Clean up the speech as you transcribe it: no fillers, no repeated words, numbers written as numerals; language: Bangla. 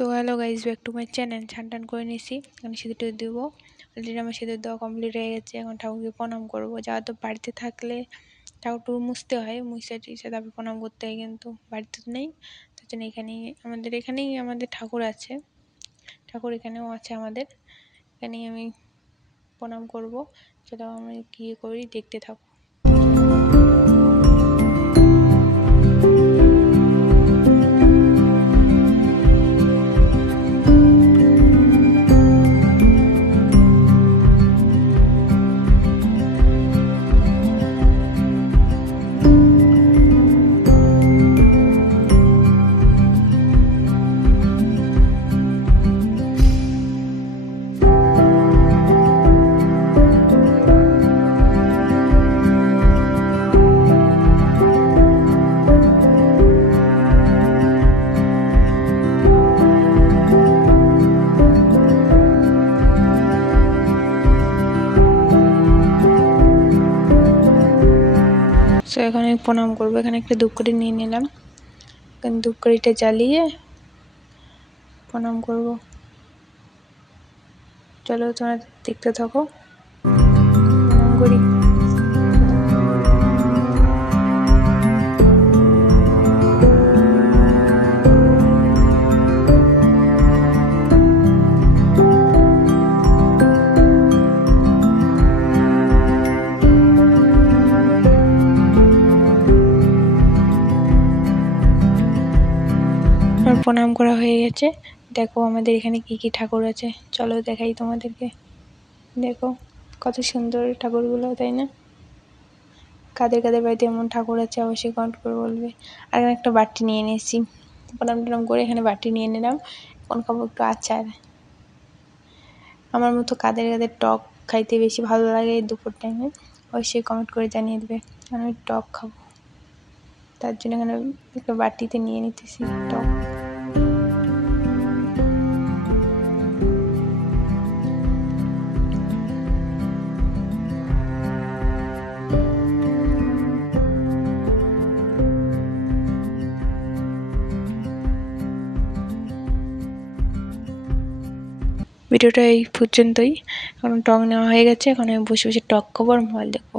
So hello guys, back to my channel. ছান টান করে নিয়েছি, এখন সিঁদুরটা দেবো। অলরেডি আমার সিঁদুর দেওয়া কমপ্লিট হয়ে গেছে। এখন ঠাকুরকে প্রণাম করবো। যাওয়া তো বাড়িতে থাকলে ঠাকুরটুকু মুছতে হয়, মুছে টুছে তারপর প্রণাম করতে হয়, কিন্তু বাড়িতে তো নেই। তার জন্য এখানেই আমাদের ঠাকুর আছে। ঠাকুর এখানেও আছে আমাদের, এখানেই আমি প্রণাম করবো। চলো আমি কী করি দেখতে থাকো। সো এখন আমি প্রণাম করবো। এখানে একটা ধূপকাঠি নিয়ে নিলাম, এখন ধূপকাঠিটা জ্বালিয়ে প্রণাম করবো। চলো তোমরা দেখতে থাকো, প্রণাম করি। আমার প্রণাম করা হয়ে গেছে। দেখো আমাদের এখানে কি কি ঠাকুর আছে, চলো দেখাই তোমাদেরকে। দেখো কত সুন্দর ঠাকুরগুলো, তাই না? কাদের কাদের বাড়িতে এমন ঠাকুর আছে অবশ্যই কমেন্ট করে বলবে। আর একটা বাটি নিয়ে নিয়েছি, প্রণাম টনাম করে এখানে বাটি নিয়ে নিলাম। এখন খাবো একটু আচার। আমার মতো কাদের কাদের টক খাইতে বেশি ভালো লাগে দুপুর টাইমে অবশ্যই কমেন্ট করে জানিয়ে দেবে। আমি টক খাবো, তার জন্য এখানে একটা বাটিতে নিয়ে নিতেছি টক। ভিডিওটা এই পর্যন্তই। এখন টক নেওয়া হয়ে গেছে, এখন আমি বসে বসে টক খাবো আর মোবাইল দেখবো।